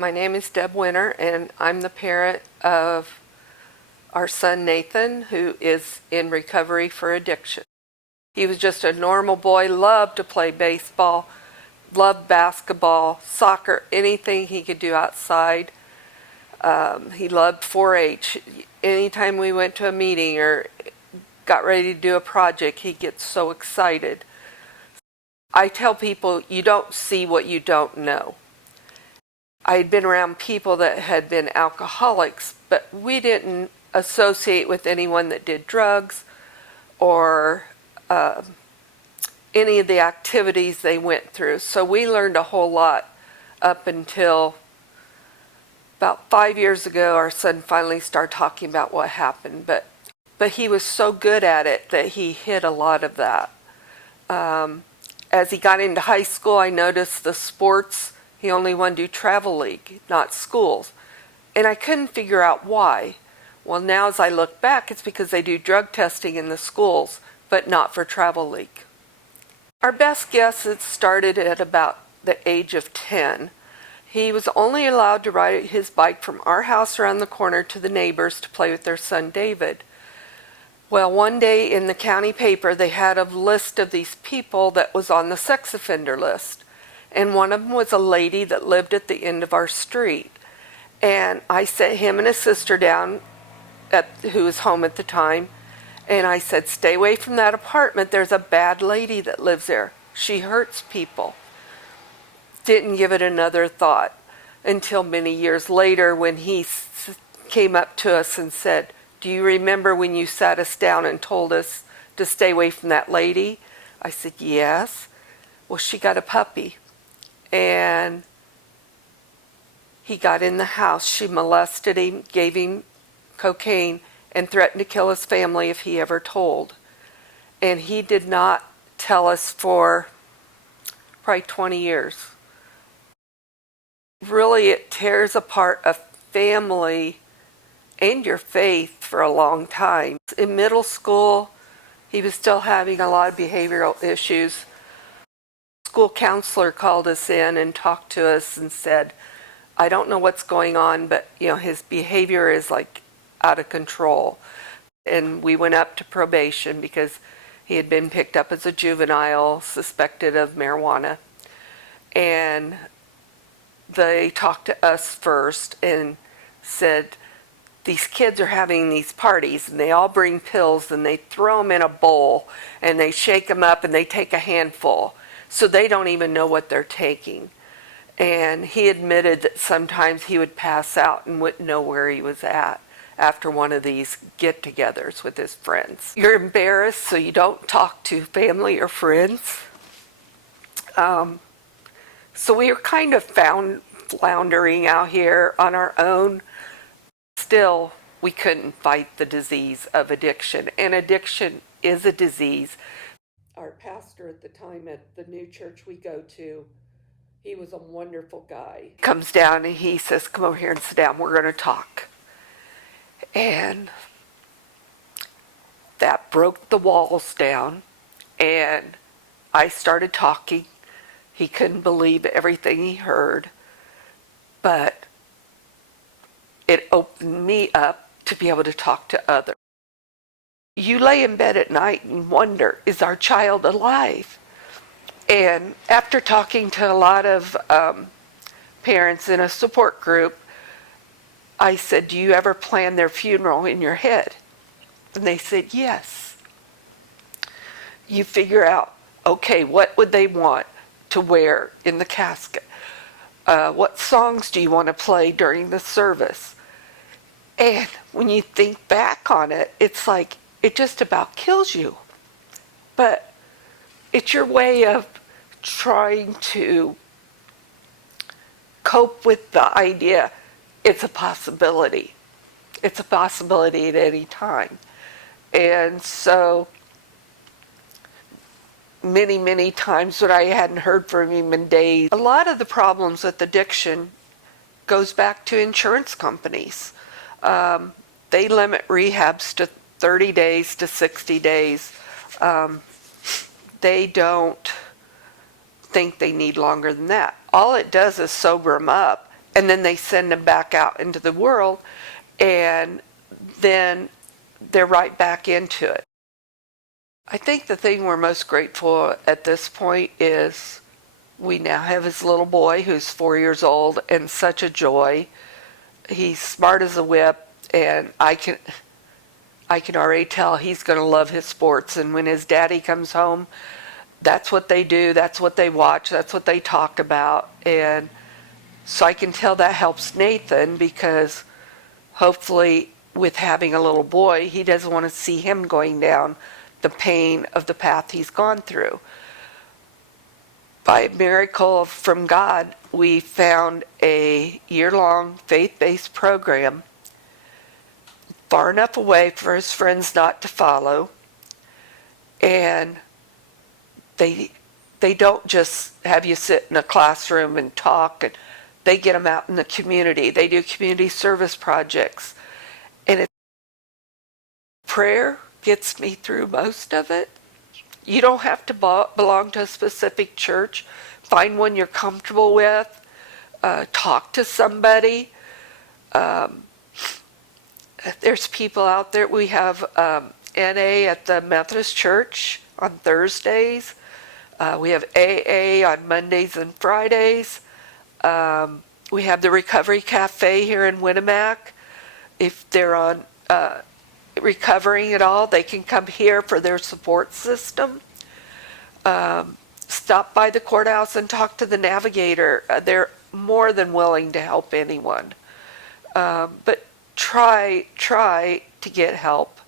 My name is Deb Winter, and I'm the parent of our son Nathan, who is in recovery for addiction. He was just a normal boy, loved to play baseball, loved basketball, soccer, anything he could do outside. He loved 4-H. Anytime we went to a meeting or got ready to do a project, he gets so excited. I tell people, you don't see what you don't know. I had been around people that had been alcoholics, but we didn't associate with anyone that did drugs or any of the activities they went through. So we learned a whole lot up until about 5 years ago. Our son finally started talking about what happened, but he was so good at it that he hid a lot of that. As he got into high school, I noticed the sports. He only wanted to do travel league, not schools. And I couldn't figure out why. Well, now as I look back, it's because they do drug testing in the schools, but not for travel league. Our best guess, it started at about the age of 10. He was only allowed to ride his bike from our house around the corner to the neighbors to play with their son David. Well, one day in the county paper, they had a list of these people that was on the sex offender list. And one of them was a lady that lived at the end of our street. And I sent him and his sister down, who was home at the time, and I said, stay away from that apartment. There's a bad lady that lives there. She hurts people. Didn't give it another thought until many years later when he came up to us and said, do you remember when you sat us down and told us to stay away from that lady? I said, yes. Well, she got a puppy. And he got in the house. She molested him, gave him cocaine, and threatened to kill his family if he ever told. And he did not tell us for probably 20 years. Really, it tears apart a family and your faith for a long time. In middle school, he was still having a lot of behavioral issues. School counselor called us in and talked to us and said, I don't know what's going on, but his behavior is like out of control. And we went up to probation because he had been picked up as a juvenile suspected of marijuana. And they talked to us first and said, these kids are having these parties and they all bring pills and they throw them in a bowl and they shake them up and they take a handful. So they don't even know what they're taking. And he admitted that sometimes he would pass out and wouldn't know where he was at after one of these get-togethers with his friends. You're embarrassed, so you don't talk to family or friends. So we were kind of floundering out here on our own. Still, we couldn't fight the disease of addiction. And addiction is a disease. Our pastor at the time at the new church we go to, he was a wonderful guy. He comes down and he says, come over here and sit down. We're going to talk. And that broke the walls down. And I started talking. He couldn't believe everything he heard. But it opened me up to be able to talk to others. You lay in bed at night and wonder, is our child alive? And after talking to a lot of parents in a support group, I said, do you ever plan their funeral in your head? And they said, yes. You figure out, okay, what would they want to wear in the casket? What songs do you want to play during the service? And when you think back on it, it's like, it just about kills you. But it's your way of trying to cope with the idea it's a possibility. It's a possibility at any time. And so many, many times when I hadn't heard from him in days, a lot of the problems with addiction goes back to insurance companies. They limit rehabs to 30 days to 60 days. They don't think they need longer than that. All it does is sober them up and then they send them back out into the world, and then they're right back into it. I think the thing we're most grateful at this point is we now have his little boy who's 4 years old and such a joy. He's smart as a whip, and I can already tell he's going to love his sports. And when his daddy comes home, that's what they do, that's what they watch, that's what they talk about. And so I can tell that helps Nathan, because hopefully with having a little boy, he doesn't want to see him going down the pain of the path he's gone through. By a miracle from God, we found a year-long faith-based program far enough away for his friends not to follow, and they don't just have you sit in a classroom and talk, and they get them out in the community. They do community service projects, and prayer gets me through most of it. You don't have to belong to a specific church. Find one you're comfortable with. Talk to somebody. There's people out there. We have NA at the Methodist Church on Thursdays. We have AA on Mondays and Fridays. We have the Recovery Cafe here in Winnemac. If they're on recovering at all, they can come here for their support system. Stop by the courthouse and talk to the navigator. They're more than willing to help anyone. But try to get help.